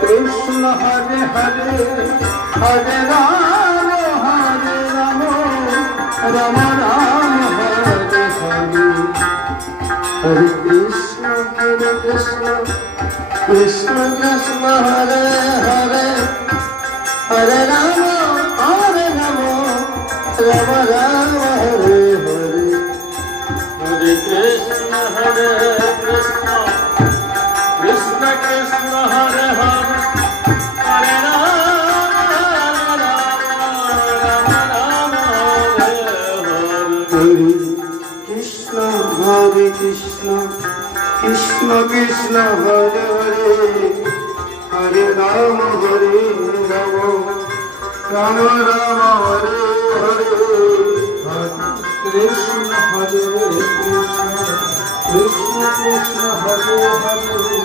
Krishna Hare Hare Hare Ram Ram Ram Hare Hare Hare Krishna Krishna Krishna Hare Hare Hare Ram Ram Ram Hare Hare Hare Krishna Krishna Krishna Hare Hare Hare Ram Ram Hare Hare Krishna Hare Krishna Krishna Krishna Hare Hare Hare Ram Ram Ram Hare Hare Krishna Hare Krishna Krishna Krishna Hare Hare